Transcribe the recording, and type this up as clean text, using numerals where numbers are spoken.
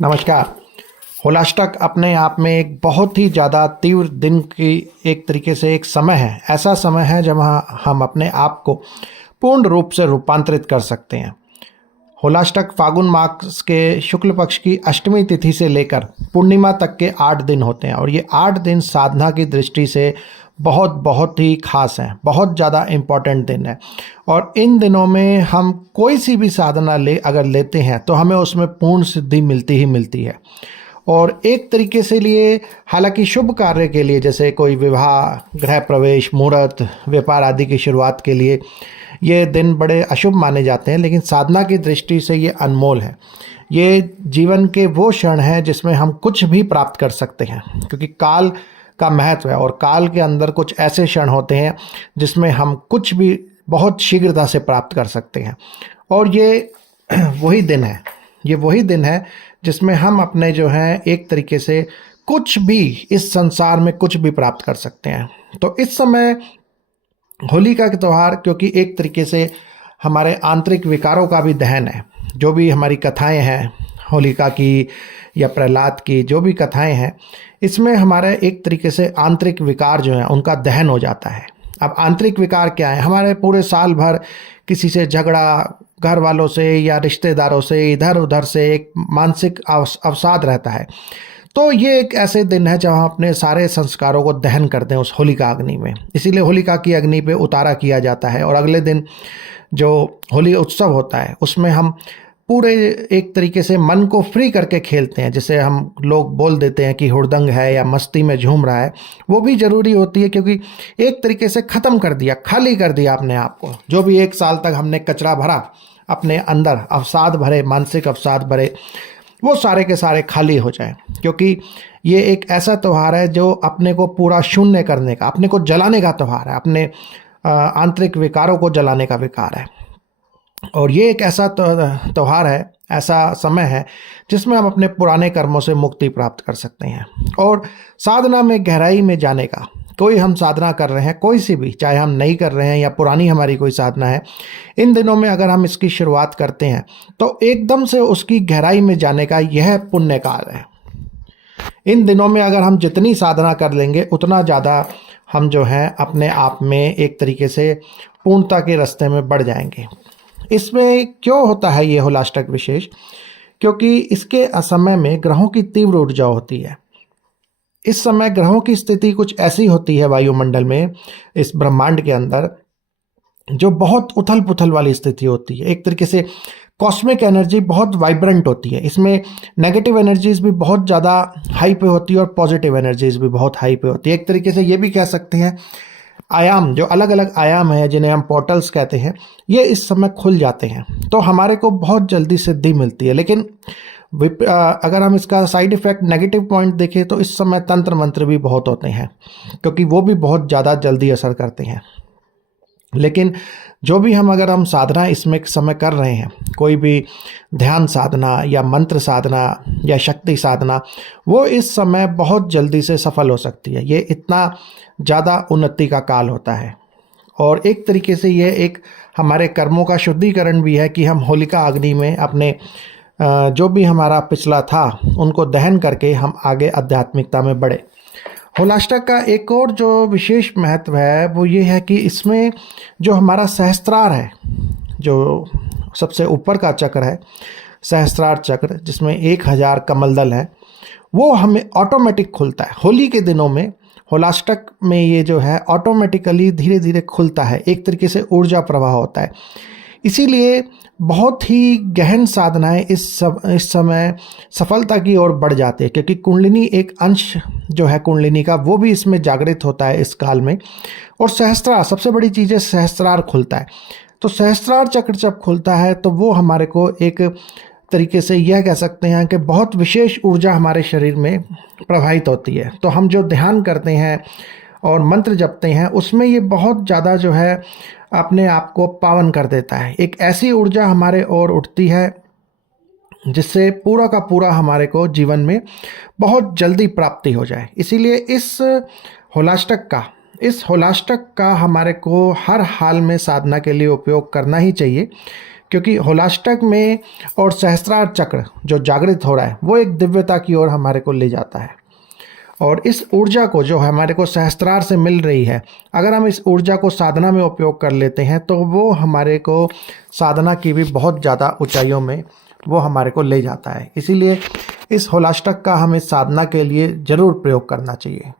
नमस्कार। होलाष्टक अपने आप में एक बहुत ही ज़्यादा तीव्र दिन की एक तरीके से एक समय है। ऐसा समय है जब हम अपने आप को पूर्ण रूप से रूपांतरित कर सकते हैं। होलाष्टक फागुन मास के शुक्ल पक्ष की अष्टमी तिथि से लेकर पूर्णिमा तक के 8 दिन होते हैं और ये 8 दिन साधना की दृष्टि से बहुत बहुत ही खास हैं, बहुत ज़्यादा इम्पॉर्टेंट दिन है। और इन दिनों में हम कोई सी भी साधना अगर लेते हैं तो हमें उसमें पूर्ण सिद्धि मिलती ही मिलती है। और एक तरीके से लिए हालांकि शुभ कार्य के लिए जैसे कोई विवाह, गृह प्रवेश, मुहूर्त, व्यापार आदि की शुरुआत के लिए ये दिन बड़े अशुभ माने जाते हैं, लेकिन साधना की दृष्टि से ये अनमोल है। ये जीवन के वो क्षण हैं जिसमें हम कुछ भी प्राप्त कर सकते हैं, क्योंकि काल का महत्व है और काल के अंदर कुछ ऐसे क्षण होते हैं जिसमें हम कुछ भी बहुत शीघ्रता से प्राप्त कर सकते हैं। और ये वही दिन है, ये वही दिन है जिसमें हम अपने जो हैं एक तरीके से कुछ भी इस संसार में कुछ भी प्राप्त कर सकते हैं। तो इस समय होलिका के त्यौहार, क्योंकि एक तरीके से हमारे आंतरिक विकारों का भी दहन है। जो भी हमारी कथाएं हैं होलिका की या प्रहलाद की, जो भी कथाएं हैं, इसमें हमारे एक तरीके से आंतरिक विकार जो हैं उनका दहन हो जाता है। अब आंतरिक विकार क्या है? हमारे पूरे साल भर किसी से झगड़ा, घर वालों से या रिश्तेदारों से, इधर उधर से एक मानसिक अवसाद रहता है। तो ये एक ऐसे दिन है जब हम अपने सारे संस्कारों को दहन करते हैं उस होलिका अग्नि में। इसीलिए होलिका की अग्नि पे उतारा किया जाता है और अगले दिन जो होली उत्सव होता है उसमें हम पूरे एक तरीके से मन को फ्री करके खेलते हैं। जैसे हम लोग बोल देते हैं कि हुड़दंग है या मस्ती में झूम रहा है, वो भी ज़रूरी होती है, क्योंकि एक तरीके से ख़त्म कर दिया, खाली कर दिया अपने आप को। जो भी एक साल तक हमने कचरा भरा अपने अंदर, अवसाद भरे, मानसिक अवसाद भरे, वो सारे के सारे खाली हो जाएं। क्योंकि ये एक ऐसा त्यौहार है जो अपने को पूरा शून्य करने का, अपने को जलाने का त्यौहार है, अपने आंतरिक विकारों को जलाने का विकार है। और ये एक ऐसा त्यौहार है, ऐसा समय है जिसमें हम अपने पुराने कर्मों से मुक्ति प्राप्त कर सकते हैं। और साधना में गहराई में जाने का, कोई हम साधना कर रहे हैं, कोई सी भी, चाहे हम नई कर रहे हैं या पुरानी हमारी कोई साधना है, इन दिनों में अगर हम इसकी शुरुआत करते हैं तो एकदम से उसकी गहराई में जाने का यह पुण्य काल है। इन दिनों में अगर हम जितनी साधना कर लेंगे उतना ज़्यादा हम जो हैं अपने आप में एक तरीके से पूर्णता के रास्ते में बढ़ जाएंगे। इसमें क्यों होता है ये होलाष्टक विशेष? क्योंकि इसके असमय में ग्रहों की तीव्र ऊर्जा होती है। इस समय ग्रहों की स्थिति कुछ ऐसी होती है वायुमंडल में, इस ब्रह्मांड के अंदर, जो बहुत उथल पुथल वाली स्थिति होती है। एक तरीके से कॉस्मिक एनर्जी बहुत वाइब्रेंट होती है। इसमें नेगेटिव एनर्जीज भी बहुत ज़्यादा हाई पे होती है और पॉजिटिव एनर्जीज भी बहुत हाई पे होती है। एक तरीके से ये भी कह सकते हैं आयाम, जो अलग अलग आयाम हैं जिन्हें हम पोर्टल्स कहते हैं, ये इस समय खुल जाते हैं तो हमारे को बहुत जल्दी सिद्धि मिलती है। लेकिन अगर हम इसका साइड इफ़ेक्ट, नेगेटिव पॉइंट देखें तो इस समय तंत्र मंत्र भी बहुत होते हैं, क्योंकि वो भी बहुत ज़्यादा जल्दी असर करते हैं। लेकिन जो भी अगर हम साधना इसमें समय कर रहे हैं, कोई भी ध्यान साधना या मंत्र साधना या शक्ति साधना, वो इस समय बहुत जल्दी से सफल हो सकती है। ये इतना ज़्यादा उन्नति का काल होता है और एक तरीके से ये एक हमारे कर्मों का शुद्धिकरण भी है कि हम होलिका अग्नि में अपने जो भी हमारा पिछला था उनको दहन करके हम आगे आध्यात्मिकता में बढ़े। होलाष्टक का एक और जो विशेष महत्व है वो ये है कि इसमें जो हमारा सहस्त्रार है, जो सबसे ऊपर का चक्र है, सहस्त्रार चक्र, जिसमें 1000 कमलदल है, वो हमें ऑटोमेटिक खुलता है। होली के दिनों में, होलाष्टक में ये जो है ऑटोमेटिकली धीरे धीरे खुलता है, एक तरीके से ऊर्जा प्रवाह होता है। इसीलिए बहुत ही गहन साधनाएं इस समय सफलता की ओर बढ़ जाती है, क्योंकि कुंडलिनी एक अंश जो है कुंडलिनी का, वो भी इसमें जागृत होता है इस काल में। और सहस्त्रार, सबसे बड़ी चीज़ है सहस्त्रार खुलता है। तो सहस्त्रार चक्र जब खुलता है तो वो हमारे को एक तरीके से यह कह सकते हैं कि बहुत विशेष ऊर्जा हमारे शरीर में प्रवाहित होती है। तो हम जो ध्यान करते हैं और मंत्र जपते हैं उसमें ये बहुत ज़्यादा जो है अपने आप को पावन कर देता है। एक ऐसी ऊर्जा हमारे ओर उठती है जिससे पूरा का पूरा हमारे को जीवन में बहुत जल्दी प्राप्ति हो जाए। इसीलिए इस होलाष्टक का हमारे को हर हाल में साधना के लिए उपयोग करना ही चाहिए, क्योंकि होलाष्टक में और सहस्त्रार चक्र जो जागृत हो रहा है वो एक दिव्यता की ओर हमारे को ले जाता है। और इस ऊर्जा को जो हमारे को सहस्त्रार से मिल रही है, अगर हम इस ऊर्जा को साधना में उपयोग कर लेते हैं तो वो हमारे को साधना की भी बहुत ज़्यादा ऊंचाइयों में वो हमारे को ले जाता है। इसीलिए इस होलाष्टक का हमें साधना के लिए ज़रूर प्रयोग करना चाहिए।